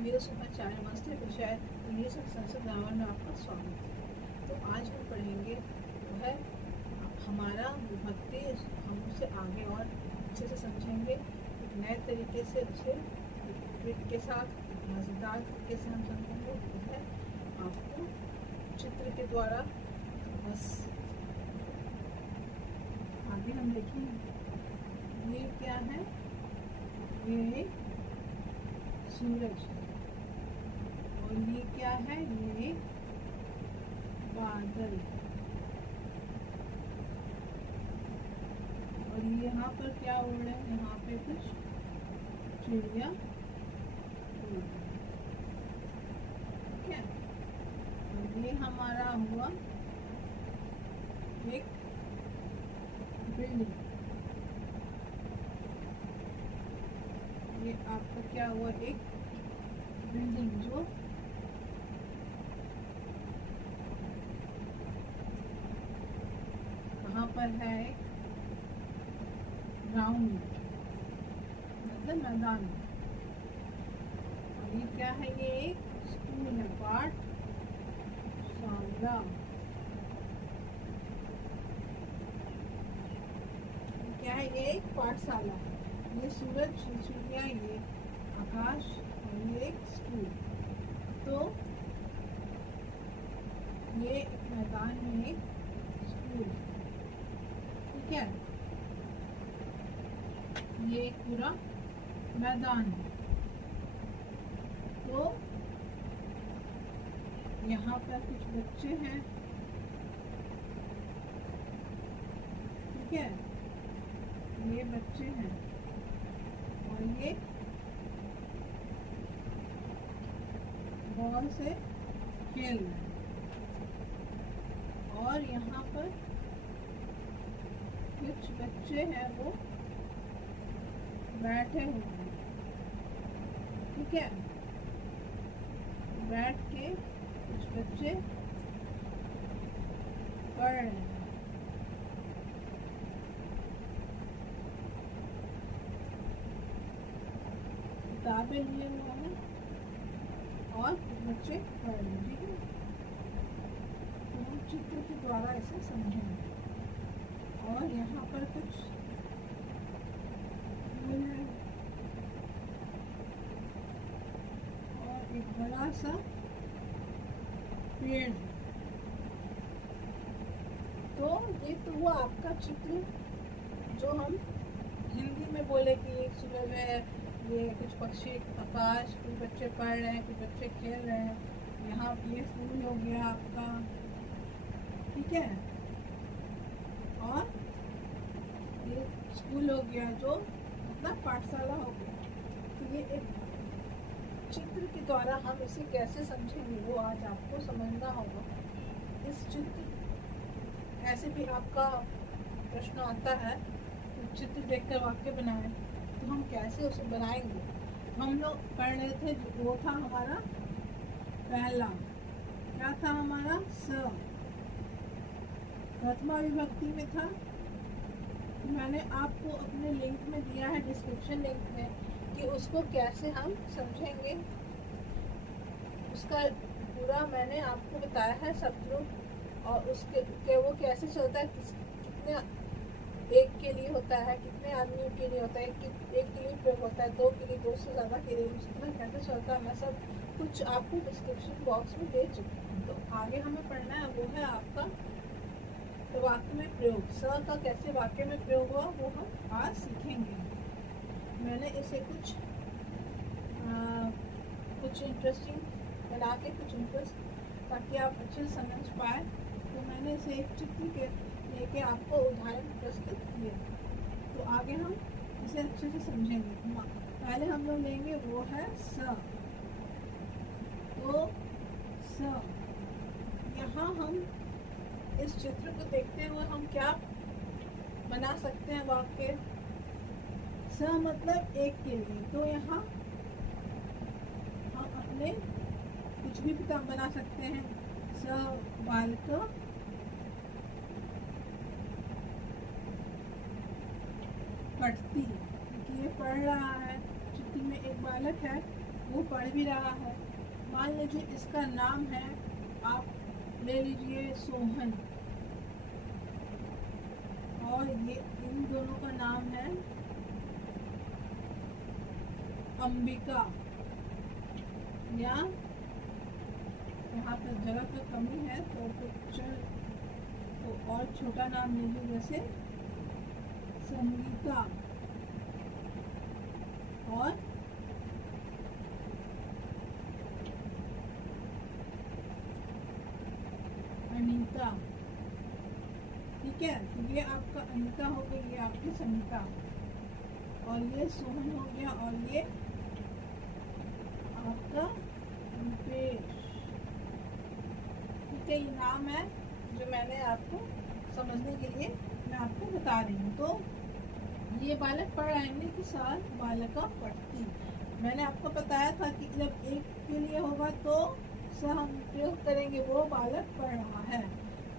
वीर समाचार नमस्ते विषय इंग्लिश संसद ग्रामर में आपका स्वागत है। तो आज हम पढ़ेंगे वह हमारा विभक्ति, हम उसे आगे और अच्छे से समझेंगे, एक नए तरीके से उसे ट्रिक के साथ, मज़ेदार तरीके से हम समझेंगे। वह आपको चित्र के द्वारा बस आगे हम देखेंगे। ये क्या है? ये सूरज है। और ये क्या है? ये बादल। और ये यहाँ पर क्या उड़ रहे हैं? यहाँ पे कुछ चिड़िया उड़ रही है। ठीक है। और ये हमारा हुआ एक बिल्डिंग। ये आपका क्या हुआ? एक बिल्डिंग जो कहाँ पर है? ग्राउंड, मतलब मैदान में। और ये क्या है? ये एक स्कूल है, पाठशाला। क्या है? ये एक पाठशाला है। ये सूरज, चिड़िया, ये आकाश और ये एक स्कूल। तो ये एक मैदान में एक स्कूल है। ठीक है। ये एक पूरा मैदान है। तो यहाँ पर कुछ बच्चे हैं। ठीक है। ये बच्चे हैं और ये बॉल से खेल रहे हैं। और यहाँ पर कुछ बच्चे हैं, वो बैठे हुए हैं। ठीक है। बैठ के कुछ बच्चे पढ़ रहे हैं। किताबें लिए हुए हैं और कुछ बच्चे पढ़ रहे हैं। ठीक है। तो हम चित्र के द्वारा इसे समझेंगे। और यहाँ पर कुछ फूल है और एक बड़ा सा पेड़ है। तो ये तो हुआ आपका चित्र, जो हम हिंदी में बोले कि एक सूरज है, ये कुछ पक्षी, आकाश, कुछ बच्चे पढ़ रहे हैं, कुछ बच्चे खेल रहे हैं। यहाँ ये फूल हो गया आपका। ठीक है। और ये स्कूल हो गया, जो मतलब पाठशाला हो गया। तो ये एक चित्र के द्वारा हम इसे कैसे समझेंगे, वो आज आपको समझना होगा। इस चित्र, ऐसे भी आपका प्रश्न आता है तो चित्र देखकर वाक्य बनाएं, तो हम कैसे उसे बनाएंगे? हम लोग पढ़ रहे थे, वो था हमारा पहला, क्या था हमारा? स। प्रथमा विभक्ति में था। मैंने आपको अपने लिंक में दिया है, डिस्क्रिप्शन लिंक में, कि उसको कैसे हम समझेंगे। उसका पूरा मैंने आपको बताया है शब्द, और उसके वो कैसे चलता है, कितने एक के लिए होता है, कितने आदमियों के लिए होता है, एक के लिए प्रयोग होता है, दो के लिए, दो से ज़्यादा के लिए, उसमें कैसे चलता है, मैं सब कुछ आपको डिस्क्रिप्शन बॉक्स में दे चुकी हूँ। तो आगे हमें पढ़ना है, वो है आपका तो वाक्य में प्रयोग। स का कैसे वाक्य में प्रयोग हुआ, वो हम आज सीखेंगे। मैंने इसे कुछ इंटरेस्टिंग बना के, कुछ इंटरेस्ट, ताकि आप अच्छे से समझ पाए, तो मैंने इसे एक चित्र के लेके आपको उदाहरण प्रस्तुत किया। तो आगे हम इसे अच्छे से समझेंगे। पहले हम लोग लेंगे, वो है स। तो स, यहाँ हम इस चित्र को देखते हुए हम क्या बना सकते हैं वाक्य? स मतलब एक के लिए। तो यहाँ हम अपने कुछ भी बना सकते हैं। स बालक पढ़ती, क्योंकि ये पढ़ रहा है। चित्र में एक बालक है वो पढ़ भी रहा है। मान लीजिए इसका नाम है, आप ले लीजिए सोहन, और ये इन दोनों का नाम है अंबिका, या यहाँ पर जगह की कमी है तो कुछ तो और छोटा नाम लीजिए, जैसे संगीता और अनीता। ठीक है, तो ये आपका अनीता हो गई, ये आपकी संगीता, और ये सोहन हो गया, और ये आपका रुपेश। ठीक है, ये नाम है जो मैंने आपको समझने के लिए मैं आपको बता रही हूँ। तो ये बालक पढ़ आएंगे कि साल बालका पढ़ती। मैंने आपको बताया था कि जब एक के लिए होगा तो स हम प्रयोग करेंगे, वो बालक पढ़ रहा है।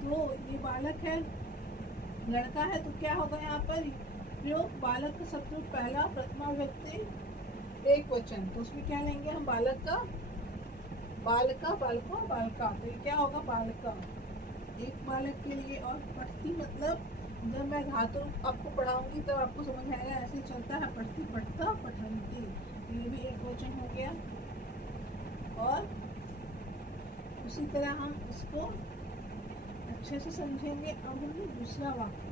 तो ये बालक है, लड़का है, तो क्या होगा यहाँ पर प्रयोग, बालक का शब्द पहला प्रथमा व्यक्ति एक वचन, तो उसमें क्या लेंगे हम, बालक का, बालका, बालको, बालका, तो ये क्या होगा बालका, एक बालक के लिए। और पढ़ती मतलब जब मैं धातु आपको पढ़ाऊंगी तब आपको समझ आएगा, ऐसे चलता है, पढ़ती, पढ़ता, पठंती, ये भी एक वचन हो गया। और उसी तरह हम इसको अच्छे से समझेंगे। अब हम दूसरा वाक्य,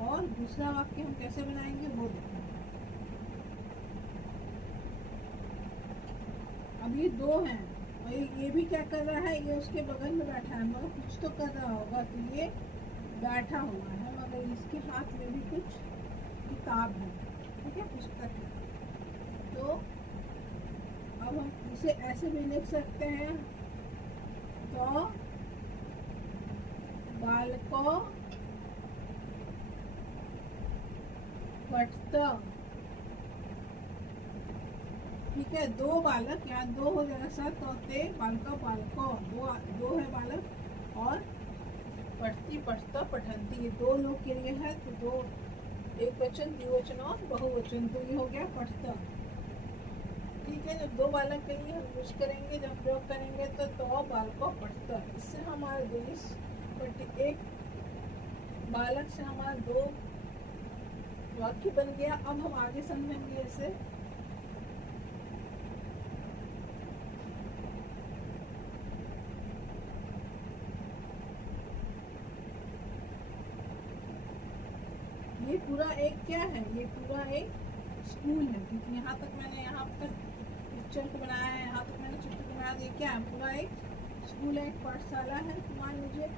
और दूसरा वाक्य हम कैसे बनाएंगे वो देखेंगे। अब ये दो हैं, और ये भी क्या कर रहा है, ये उसके बगल में बैठा है, मगर कुछ तो कर रहा होगा, तो ये बैठा हुआ है, मगर इसके हाथ में भी कुछ किताब है, ठीक है, पुस्तक है। तो अब हम इसे ऐसे भी लिख सकते हैं, तो बालको पढ़ता। ठीक है, दो बालक, यहाँ दो हो जाएगा, सत होते बालका, बालको, दो है बालक, और पढ़ती, पढ़ता, पठंती, ये दो लोग के लिए है, तो दो एक वचन, द्विवचन और बहुवचन, तो ये हो गया पढ़ता। ठीक है, जब दो बालक के लिए हम यूज करेंगे, जब प्रयोग करेंगे तो बालको पढ़ता, इससे हमारे एक बालक से हमारा दो वाक्य बन गया। अब हम आगे समझेंगे इसे। ये पूरा एक क्या है, ये पूरा एक स्कूल है, क्योंकि यहाँ तक मैंने यहाँ तक पिक्चर को बनाया है, यहाँ तक मैंने चित्र बनाया, ये क्या है, पूरा एक स्कूल है, एक पाठशाला है। तो मान लीजिए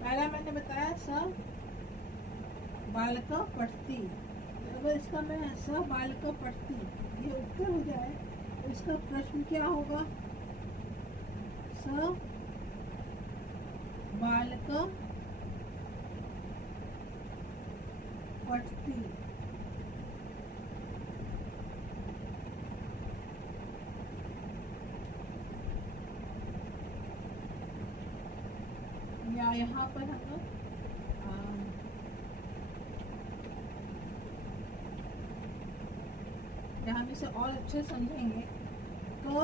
पहला मैंने बताया स बालका पढ़ती, अगर इसका मैं स बालका पढ़ती ये उत्तर हो जाए तो इसका प्रश्न क्या होगा, स बालका पढ़ती। या यहाँ पर हम लोग हम इसे और अच्छे समझेंगे, तो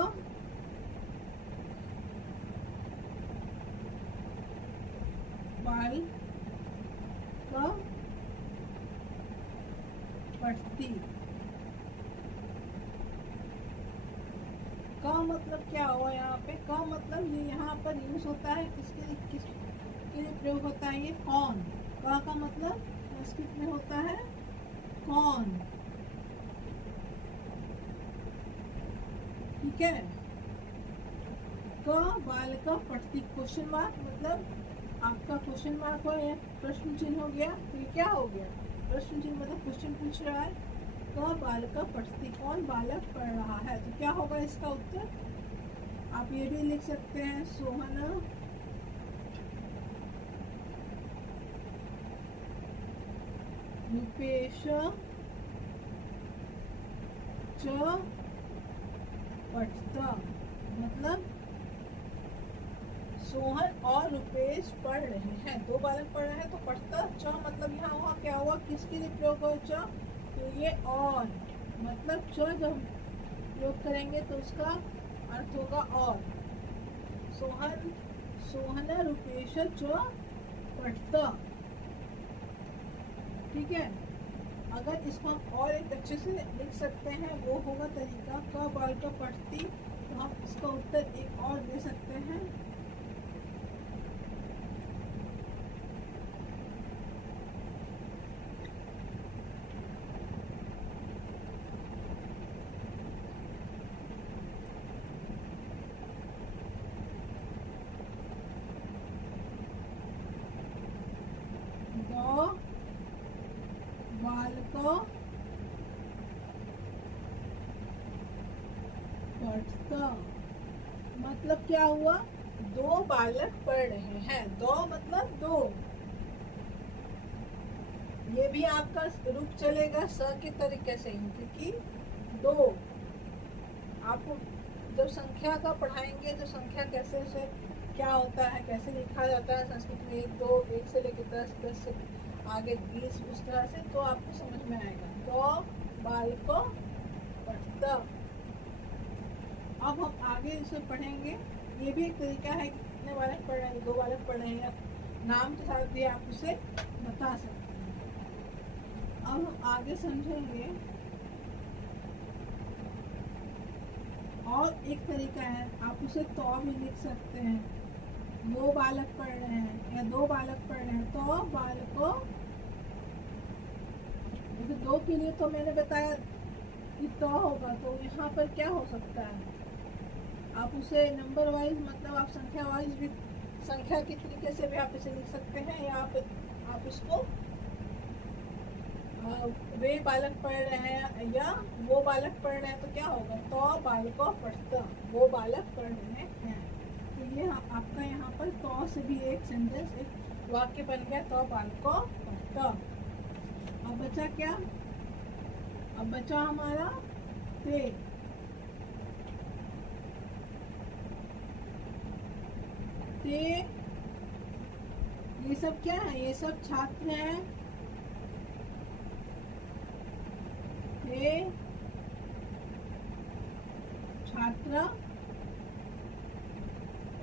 बाल का पढ़ती का मतलब क्या हुआ, यहाँ पे का मतलब ये यहाँ पर यूज होता है किसके लिए प्रयोग होता है, ये कौन, का मतलब संस्कृत में होता है कौन। ठीक है, का बालिका पढ़ती, क्वेश्चन मार्क, मतलब आपका क्वेश्चन मार्क हो या प्रश्न चिन्ह हो गया, तो ये क्या हो गया, प्रश्न चिन्ह, मतलब क्वेश्चन पूछ रहा है, का बालिका पढ़ती, कौन बालक पढ़ रहा है, तो क्या होगा इसका उत्तर। आप ये भी लिख सकते हैं, सोहन रुपेश च पठता, मतलब सोहन और रुपेश पढ़ रहे हैं। दो बालक पढ़ रहे हैं तो पढ़ता च मतलब यहाँ हुआ क्या हुआ, किसके लिए प्रयोग हुआ च, तो ये और मतलब च जब प्रयोग करेंगे तो उसका अर्थ होगा और। सोहन सोहन रुपेश च पढ़ता। ठीक है, अगर इसको हम और एक अच्छे से लिख सकते हैं वो होगा तरीका क बालिका पढ़ती, तो हम इसका उत्तर एक और दे सकते हैं। दो बालकों पढ़ता मतलब क्या हुआ, दो बालक पढ़ रहे हैं। दो मतलब दो, ये भी आपका रूप चलेगा स के तरीके से ही, क्योंकि दो आपको जब संख्या का पढ़ाएंगे तो संख्या कैसे से क्या होता है, कैसे लिखा जाता है संस्कृत में, एक दो, एक से लेकर 10, 10 से आगे 20, उस तरह से, तो आपको समझ में आएगा। दो बालकों पढ़ता। अब हम आगे इसे पढ़ेंगे। ये भी एक तरीका है कि कितने बालक पढ़ रहे हैं, दो बालक पढ़ रहे हैं, नाम के साथ भी आप उसे बता सकते हैं। अब हम आगे समझेंगे। और एक तरीका है, आप उसे तो भी लिख सकते हैं। दो बालक पढ़ रहे हैं या दो बालक पढ़ रहे हैं, तो बालकों, जैसे दो के लिए तो मैंने बताया कि तो होगा, तो यहाँ पर क्या हो सकता है, आप उसे नंबर वाइज मतलब आप संख्या वाइज भी, संख्या के तरीके से भी आप इसे लिख सकते हैं, या आप इसको वे बालक पढ़ रहे हैं या वो बालक पढ़ रहे हैं, तो क्या होगा, तो बालकों पढ़ता, वो बालक पढ़ रहे हैं। तो ये आपका यहाँ पर तो से भी एक सेंटेंस, एक वाक्य बन गया, तो बालकों पढ़ता। अब बचा क्या, अब बचा हमारा ते। ते ये सब क्या है, ये सब छात्र हैं। ते छात्र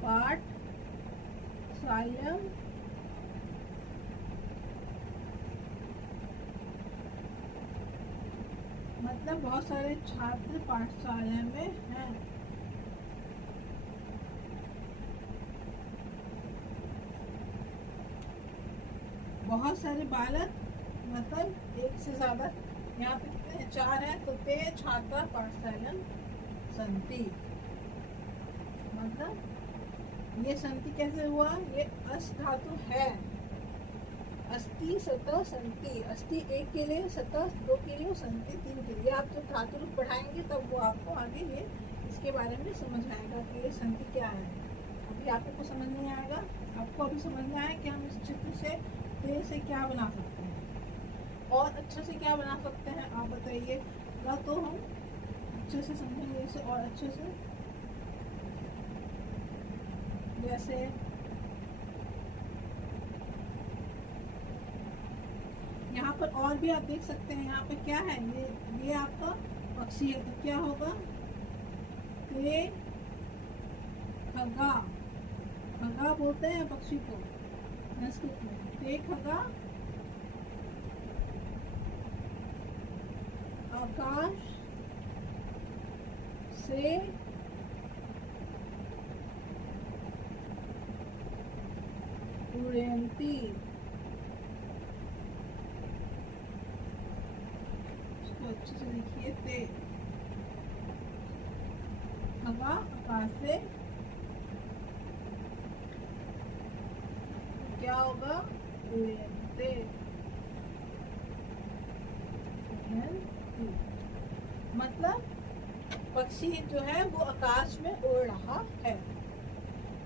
पाठशाला मतलब बहुत सारे छात्र पाठशाला में हैं। बहुत सारे बालक मतलब एक से ज्यादा, यहाँ पे कितने 4 है, तो ते छात्र पाठशाला संति। मतलब ये संति कैसे हुआ, ये अस धातु है, अस्ति सतह संति, अस्ति एक के लिए, सतह दो के लिए, संति 3 के लिए। आप जब धातु रूप पढ़ाएंगे तब वो आपको आगे ये इसके बारे में समझ आएगा कि ये संति क्या है। अभी आपको समझ नहीं आएगा, आपको अभी समझना है कि हम इस चित्र से ते से क्या बना सकते हैं और अच्छे से क्या बना सकते हैं, आप बताइएगा तो हम अच्छे से समझेंगे इसे और अच्छे से। जैसे यहाँ पर और भी आप देख सकते हैं, यहाँ पे क्या है, ये आपका पक्षी है, तो क्या होगा, ते खगा, खगा बोलते हैं पक्षी को संस्कृत में, ते खगा आकाश से उड़ती। इसको अच्छे से लिखिए, ते खगा आकाश से क्या होगा, उड़ते। मतलब पक्षी जो है वो आकाश में उड़ रहा है।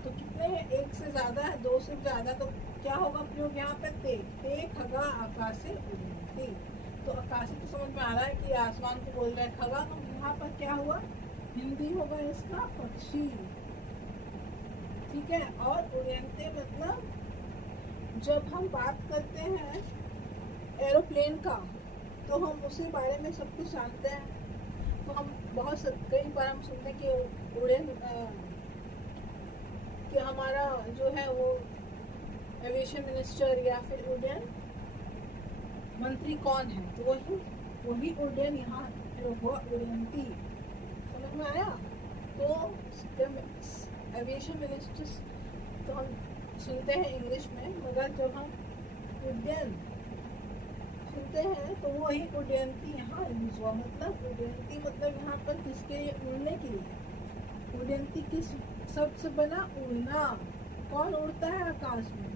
तो कितने हैं, एक से ज्यादा है, दो से ज्यादा, तो क्या होगा प्रयोग यहाँ पे, ते, ते खगा आकाश से उड़ती। तो आकाश तो समझ में आ रहा है कि आसमान को बोल रहा है, खगा तो यहाँ पर क्या हुआ, हिंदी होगा इसका पक्षी। ठीक है। और उड़यंते मतलब जब हम बात करते हैं एरोप्लेन का तो हम उसी बारे में सब कुछ जानते हैं। तो हम कई बार हम सुनते हैं कि उड़न कि हमारा जो है वो एविएशन मिनिस्टर या फिर उड्डयन मंत्री कौन है, तो वही उड्डयन यहाँ हुआ उड़यंती। समझ में आया? तो एविएशन मिनिस्टर्स तो हम सुनते हैं इंग्लिश में, मगर जब हम उड्डयन सुनते हैं तो वही उड्डयंती यहाँ यूज हुआ। मतलब उड्डयंती मतलब यहाँ पर किसके लिए? उड़ने के लिए। उड्डयंती किस शब्द से बना? उड़ना। कौन उड़ता है आकाश में?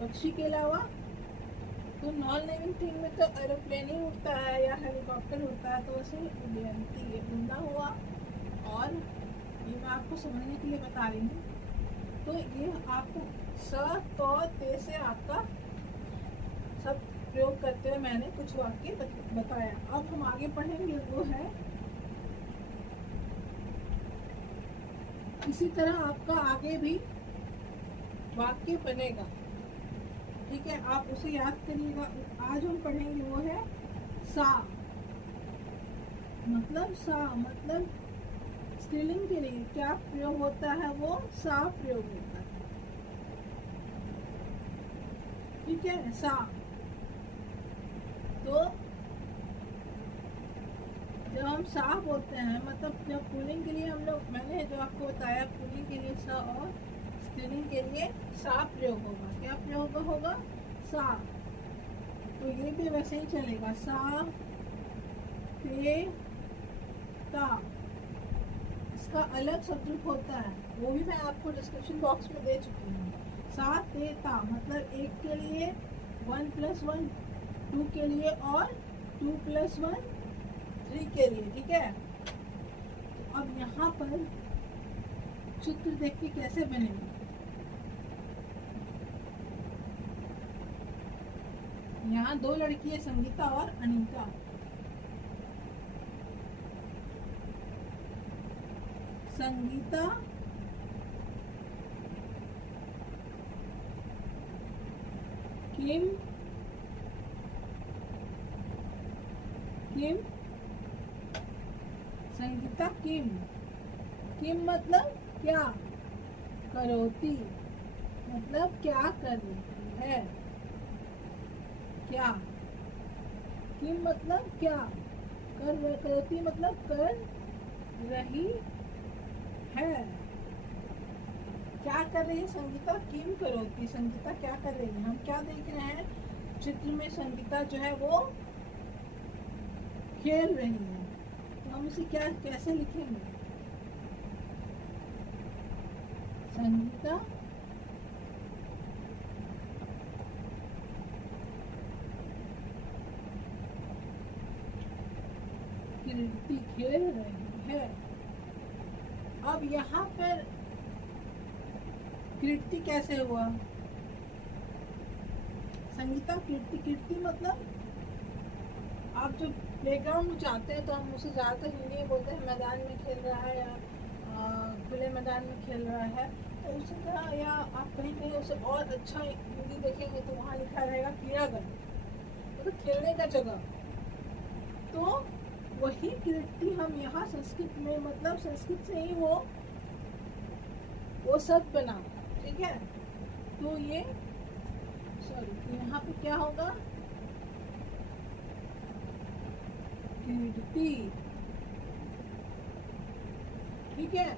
पक्षी के अलावा तो नॉन लिविंग थिंग में तो एरोप्लेन ही उड़ता है या हेलीकॉप्टर उड़ता है, तो वैसे उड्डयंती ये उड़ना हुआ। और ये मैं आपको समझने के लिए बता रही हूँ। तो ये आपको स तो ते से आपका सब प्रयोग करते हुए मैंने कुछ वाक्य बताया। अब हम आगे पढ़ेंगे, वो है इसी तरह आपका आगे भी वाक्य बनेगा। ठीक है, आप उसे याद करिएगा। आज हम पढ़ेंगे वो है सा। मतलब स्त्रीलिंग के लिए क्या प्रयोग होता है? वो सा प्रयोग होता है। ठीक है, सा। तो जब हम सा बोलते हैं, मतलब जब पुल्लिंग के लिए हम लोग, मैंने जो आपको बताया पुल्लिंग के लिए सा और स्त्रीलिंग के लिए सा प्रयोग होगा। क्या प्रयोग होगा? सा। तो ये भी वैसे ही चलेगा, सा ते ता। इसका अलग शब्द होता है, वो भी मैं आपको डिस्क्रिप्शन बॉक्स में दे चुकी हूँ। सा ते ता मतलब एक के लिए 1 + 1, 2 के लिए और 2 + 1 3 के लिए। ठीक है, तो अब यहाँ पर चित्र देख के कैसे बनेगा? यहाँ 2 लड़की है, संगीता और अनीता। संगीता किम संगीता किम मतलब क्या? करोती मतलब क्या कर रही है? क्या? किम मतलब क्या? करोती मतलब कर रही है। क्या कर रही है संगीता? किम करोती। संगीता क्या कर रही है? हम क्या देख रहे हैं चित्र में? संगीता जो है वो खेल रही है। तो हम इसे कैसे लिखेंगे? संगीता कीर्ति खेल रही है। अब यहाँ पर कीर्ति कैसे हुआ? संगीता कीर्ति मतलब आप जो प्लेग्राउंड में जाते हैं तो हम उसे ज़्यादातर हिंदी में बोलते हैं, मैदान में खेल रहा है या खुले मैदान में खेल रहा है। तो उसी तरह, या आप कहीं कहीं उसे और अच्छा हिंदी देखेंगे तो वहाँ लिखा रहेगा क्रीड़ांगन, मतलब खेलने का जगह। तो वही कीर्ति हम यहाँ संस्कृत में, मतलब संस्कृत से ही वो शब्द बना। ठीक है, तो ये तो यहाँ पे क्या होगा? कीर्ति। ठीक है,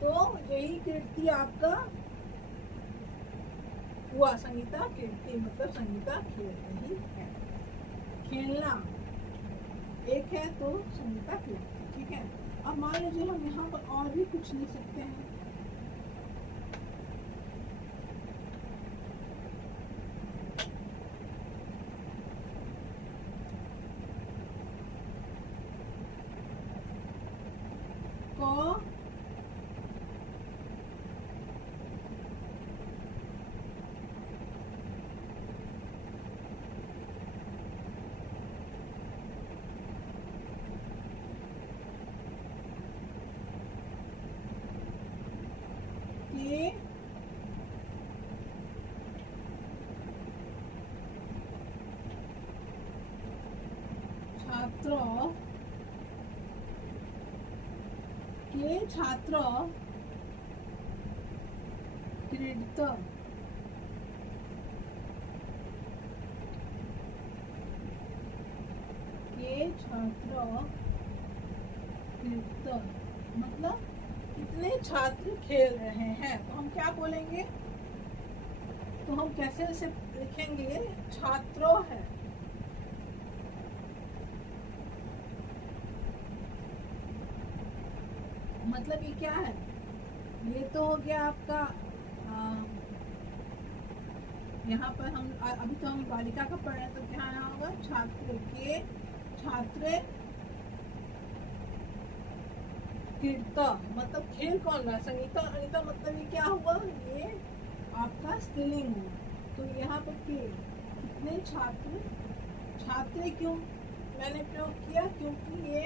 तो यही कीर्ति आपका हुआ। संगीता कीर्ति मतलब संगीता खेल रही है। खेलना एक है तो संगीता कीर्ति। ठीक है, अब मान लीजिए हम यहाँ पर और भी कुछ लिख सकते हैं। छात्र क्रीडित मतलब कितने छात्र खेल रहे हैं। तो हम क्या बोलेंगे, तो हम कैसे इसे लिखेंगे, छात्रों है। मतलब ये क्या है, ये तो हो गया आपका यहाँ पर हम अभी तो हम बालिका का पढ़ रहे हैं, तो क्या आया होगा, छात्र के छात्र क्रीडता मतलब खेल कौन रहा है, संगीता अनिता, मतलब ये क्या हुआ, ये आपका स्त्रीलिंग हुआ। तो यहाँ पर कितने छात्र, छात्र क्यों मैंने प्रयोग किया, क्योंकि ये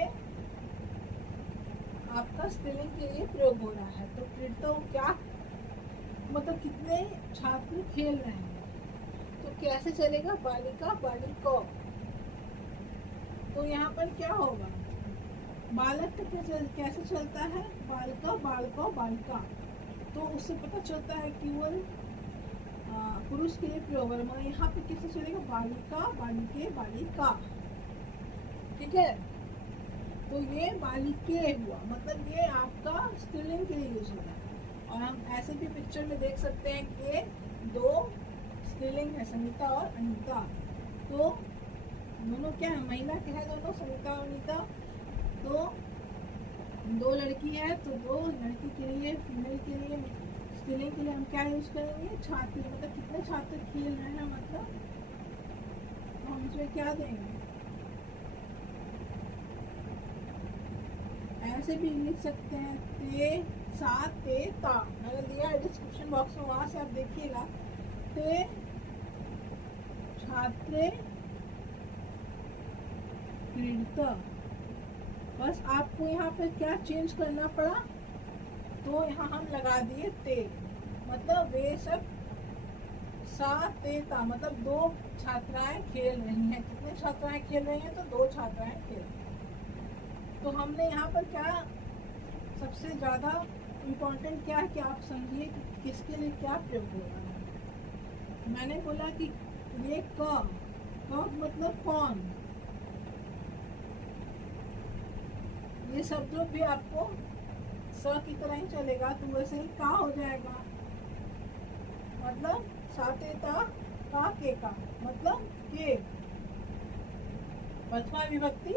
आपका स्त्रीलिंग के लिए प्रयोग हो रहा है। तो क्रीडता क्या मतलब कितने छात्र खेल रहे हैं। तो कैसे चलेगा, बालिका बालिका। तो यहाँ पर क्या होगा, बालक कैसे चलता है, बालिका बालका बालिका। तो उससे पता चलता है कि वो पुरुष के लिए प्रयोग है, मगर यहाँ पे कैसे चलेगा, बालिका बालिके बालिका। ठीक है, तो ये बालिके हुआ, मतलब ये आपका स्त्रीलिंग के लिए यूज होता है। और हम ऐसे भी पिक्चर में देख सकते हैं कि ये दो स्त्रीलिंग है, सनिता और अनीता। तो दोनों क्या है, महिला के है दोनों, सनिता और अनीता। तो दो लड़की है, तो दो लड़की के लिए, फीमेल के लिए, स्त्रीलिंग के लिए हम क्या यूज करेंगे, छात्र। मतलब कितने छात्र खेल रहे हैं, मतलब तो हम इसमें क्या देंगे, ऐसे भी लिख सकते हैं, ते सा ते ता। मैंने दिया है डिस्क्रिप्शन बॉक्स में, वहां से आप देखिएगा। ते छात्रे क्रीडित। बस आपको यहाँ पे क्या चेंज करना पड़ा, तो यहाँ हम लगा दिए ते, मतलब वे सब सा ते ता, मतलब दो छात्राएं खेल रही हैं। कितने छात्राएं खेल रही हैं, तो दो छात्राएं खेल रही हैं। तो हमने यहाँ पर क्या सबसे ज्यादा इम्पोर्टेंट क्या है कि आप समझिए कि किसके लिए क्या प्रयोग हो रहा है। मैंने बोला कि ये क मतलब कौन, ये शब्द भी आपको स की तरह ही चलेगा, तो वैसे ही का हो जाएगा, मतलब सातेता का के का, मतलब के प्रथमा विभक्ति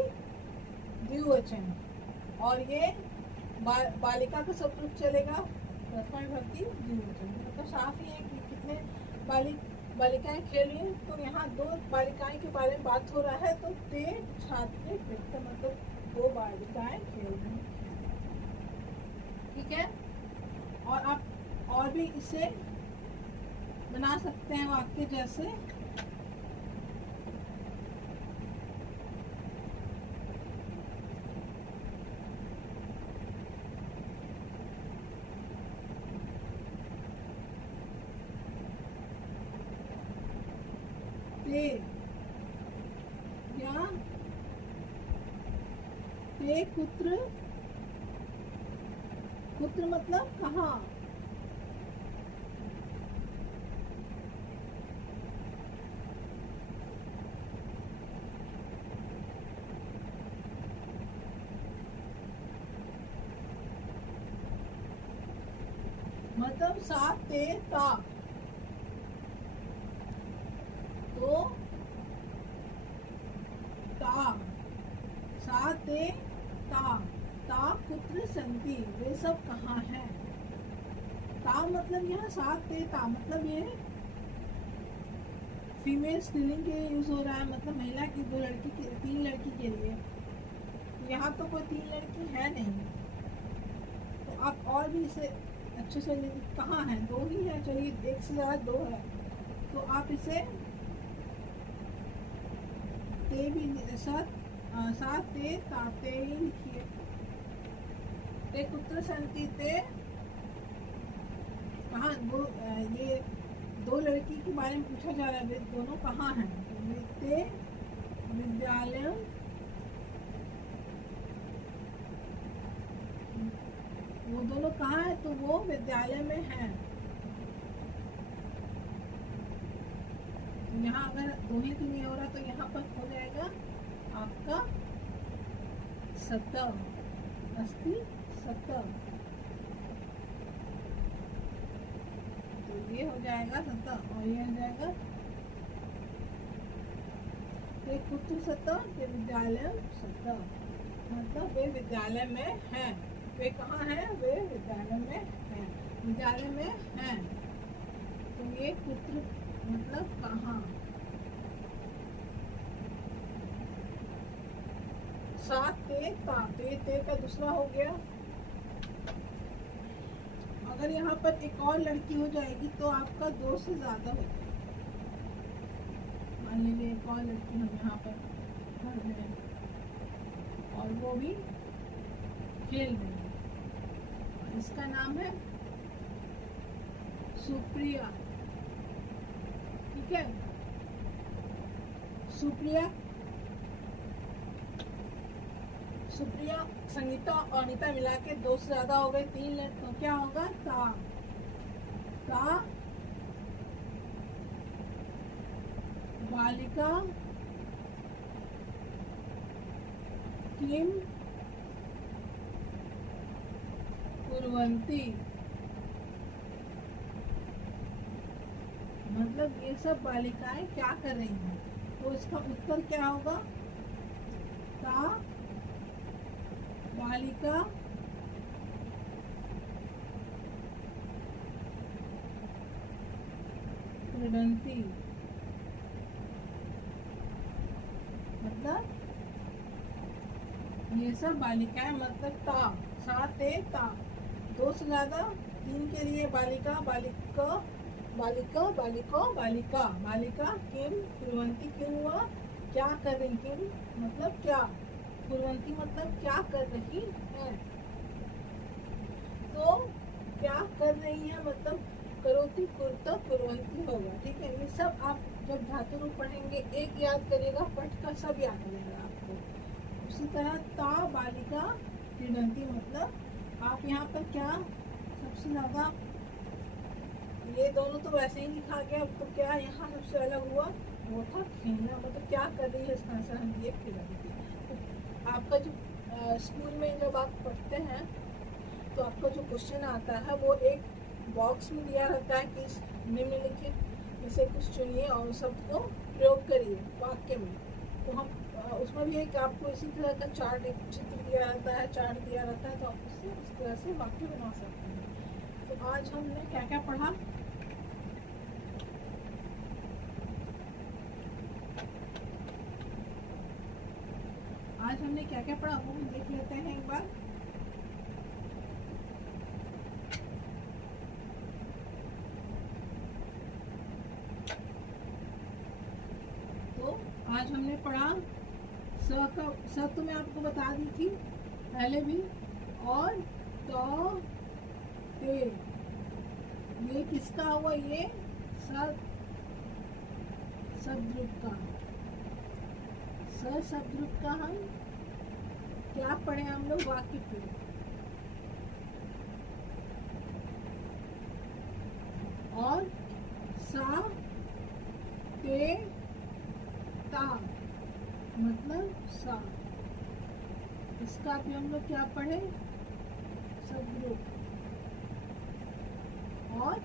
द्विवचन। और ये बालिका का शब्द रूप चलेगा प्रथमा विभक्ति द्विवचन। मतलब साफ ही है कि कितने बालिकाएं खेल रही हैं। तो यहाँ दो बालिकाएं के बारे में बात हो रहा है, तो ते छात्र मतलब दो बालिकाएं खेल रही हैं। ठीक है, और आप और भी इसे बना सकते हैं वाक्य, जैसे ते या ते कुत्र, कुत्र मतलब कहाँ, मतलब सा ते ता। तो ता सा ते ता, ता कुत्र संति, वे सब कहाँ हैं। ता मतलब यहाँ सा ते ता, मतलब ये फीमेल स्त्रीलिंग के लिए यूज हो रहा है, मतलब महिला की दो लड़की के, तीन लड़की के लिए। यहाँ तो कोई तीन लड़की है नहीं, तो आप और भी इसे अच्छे से कहाँ है, दो ही है, चलिए एक से ज्यादा दो है, तो आप इसे ते भी साथ ते ताते ही लिखिए। ते कुत्र संति, ते कहाँ, दो ये दो लड़की के बारे में पूछा जा रहा है, वे दोनों कहाँ हैं। ते विद्यालय वो दोनों कहाँ है? तो वो विद्यालय में हैं। तो यहाँ अगर दोहे की नहीं हो रहा तो यहाँ पर हो जाएगा आपका सतः, अस्ति सतः। तो ये हो जाएगा सतः और ये हो जाएगा ते कुत्र सतः ते विद्यालय सतः। मतलब वे विद्यालय में हैं। वे कहाँ हैं? वे विद्यालय में हैं, विद्यालय में हैं। तो ये कुत्र मतलब कहाँ। सात ते ता, तो ये ते का दूसरा हो गया। अगर यहाँ पर एक और लड़की हो जाएगी तो आपका दो से ज्यादा हो जाएगा। मान लीजिए एक और लड़की हम यहाँ पर पढ़ रहे हैं और वो भी खेल रही है, इसका नाम है सुप्रिया। ठीक है, सुप्रिया, सुप्रिया, संगीता और अनीता मिला के दो से ज्यादा हो गए, तीन तो क्या होगा? ता, ता बालिका किम कुर्वन्ति। मतलब ये सब बालिकाएं क्या कर रही हैं? तो इसका उत्तर क्या होगा? ता बालिका क्रीडन्ति। मतलब ये सब बालिकाएं, मतलब ता, सा ते ता, दो से ज्यादा, तीन के लिए बालिका, बालिका, बालिका, बालिका, बालिका, बालिका किम कुर्वन्ति। क्यों हुआ? क्या कर रही? किम मतलब क्या, कुर्वन्ति मतलब क्या कर रही है। तो क्या कर रही है मतलब करोति कुर्ता कुर्वन्ति होगा। ठीक है, ये सब आप जब धातु रूप पढ़ेंगे एक याद करिएगा, पट का सब याद रहेगा आपको। उसी तरह ता बालिका क्रीडन्ति मतलब आप यहाँ पर क्या सबसे ज्यादा, ये दोनों तो वैसे ही लिखा गया, तो क्या यहाँ सबसे अलग हुआ? वो था खेलना। मतलब क्या कर रही है, इसका आंसर हम ये खेलती। तो आपका जो स्कूल में जब आप पढ़ते हैं तो आपका जो क्वेश्चन आता है वो एक बॉक्स में दिया रहता है कि निम्नलिखित में से कुछ चुनिए और उस शब्द को प्रयोग करिए वाक्य में। तो हम उसमें भी एक आपको इसी तरह का चार्ट, एक चित्र दिया रहता है, चार्ट दिया रहता है, तो आप उससे उस तरह से वाक्य बना सकते हैं। तो आज हमने क्या क्या पढ़ा? आज हमने क्या क्या पढ़ा वो हम देख लेते हैं एक बार। तो आज हमने पढ़ा स का, स तो मैं आपको बता दी थी पहले भी, और तो ते, ये किसका हुआ? ये शब्दरूप का, शब्दरूप का हम क्या पढ़े हम लोग? वाक्य पे। और सा ते ता मतलब सा, इसका भी हम लोग क्या पढ़े? शब्दरूप। और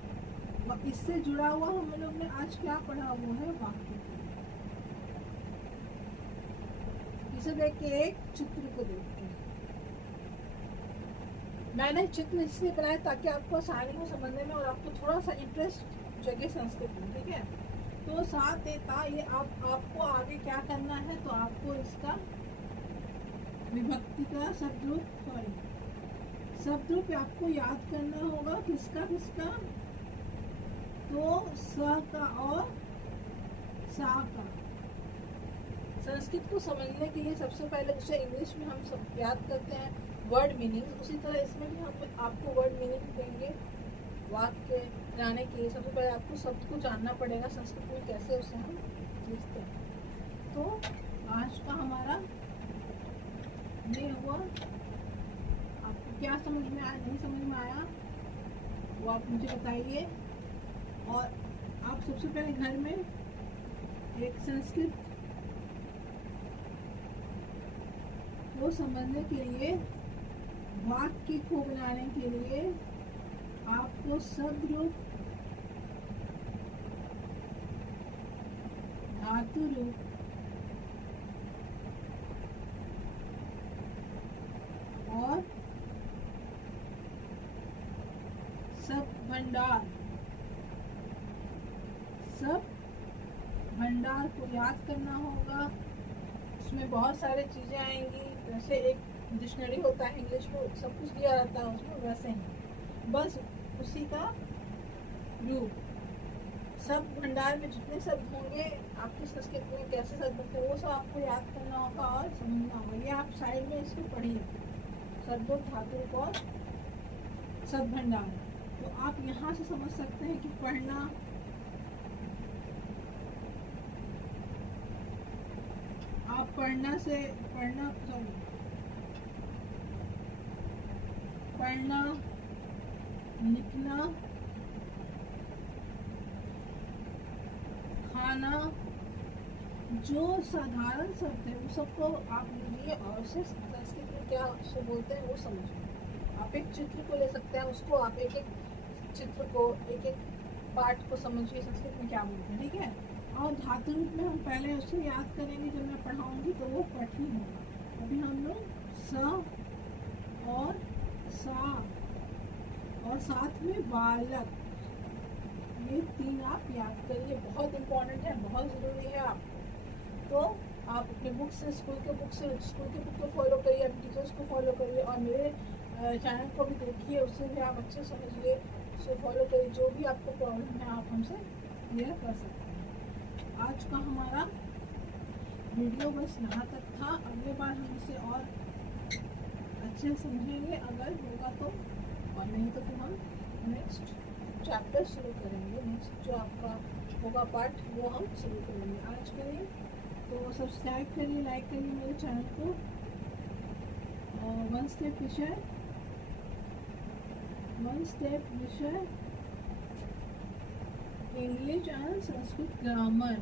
इससे जुड़ा हुआ हम लोग ने आज क्या पढ़ा? वो है वाक्य। इसे देख के, एक चित्र को देख के, मैंने चित्र इसलिए बनाया ताकि आपको आसानी हो समझने में और आपको थोड़ा सा इंटरेस्ट जगे संस्कृत में। ठीक है, तो सा ते ता, ये आपको आगे क्या करना है? तो आपको इसका विभक्ति का शब्दरूप आपको याद करना होगा। किसका किसका? तो स का और सा का। संस्कृत को समझने के लिए सबसे पहले, जैसे इंग्लिश में हम सब याद करते हैं वर्ड मीनिंग, उसी तरह इसमें भी हम आपको वर्ड मीनिंग देंगे। वाक्य बनाने के लिए सबसे पहले आपको शब्द को जानना पड़ेगा संस्कृत में कैसे उसे हम लिखते हैं। तो आज का हमारा ये हुआ, आपको क्या समझ में आया, नहीं समझ में आया, वो आप मुझे बताइए। और आप सबसे पहले घर में एक संस्कृत को समझने के लिए, वाक्य को बनाने के लिए आपको शब्द रूप, धातु रूप और शब्द भंडार को याद करना होगा। उसमें बहुत सारी चीजें आएंगी, जैसे एक डिक्शनरी होता है इंग्लिश में, सब कुछ दिया रहता है उसमें, वैसे ही बस उसी का रूप। शब्द भंडार में जितने शब्द होंगे आपकी संस्कृत में कैसे शब्द बनते हैं वो सब आपको याद करना होगा और समझना होगा। ये आप साइड में इसको पढ़िए, शब्द धातु और शब्द भंडार। तो आप यहाँ से समझ सकते हैं कि पढ़ना, आप पढ़ना, लिखना, खाना, जो साधारण शब्द है वो सबको आप लीजिए और उसे संस्कृत में क्या उसको बोलते हैं वो समझिए। आप एक चित्र को ले सकते हैं, उसको आप एक एक चित्र को, एक एक पार्ट को समझिए संस्कृत में क्या बोलते हैं, ठीक है। और धातु रूप में हम पहले उससे याद करेंगे, जब मैं पढ़ाऊंगी तो वो कठिन होगा। अभी हम लोग स और सा और साथ में बालक, ये तीन आप याद करिए, बहुत इम्पोर्टेंट है, बहुत ज़रूरी है। आप तो आप अपने बुक से, स्कूल के बुक को फॉलो करिए, अपने टीचर्स को फॉलो करिए और मेरे चैनल को भी देखिए, उससे भी आप अच्छे समझिए, उससे फॉलो करिए। जो भी आपको प्रॉब्लम है आप हमसे क्लियर कर सकते हैं। आज का हमारा वीडियो बस यहाँ तक था। अगले बार हम इसे और अच्छे समझेंगे अगर होगा तो, और नहीं तो फिर हम नेक्स्ट चैप्टर शुरू करेंगे। नेक्स्ट जो आपका होगा पार्ट वो हम शुरू करेंगे। आज के लिए तो सब्सक्राइब करिए, लाइक करिए मेरे चैनल को। वन स्टेप विषय English and Sanskrit grammar.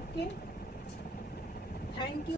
Okay, thank you.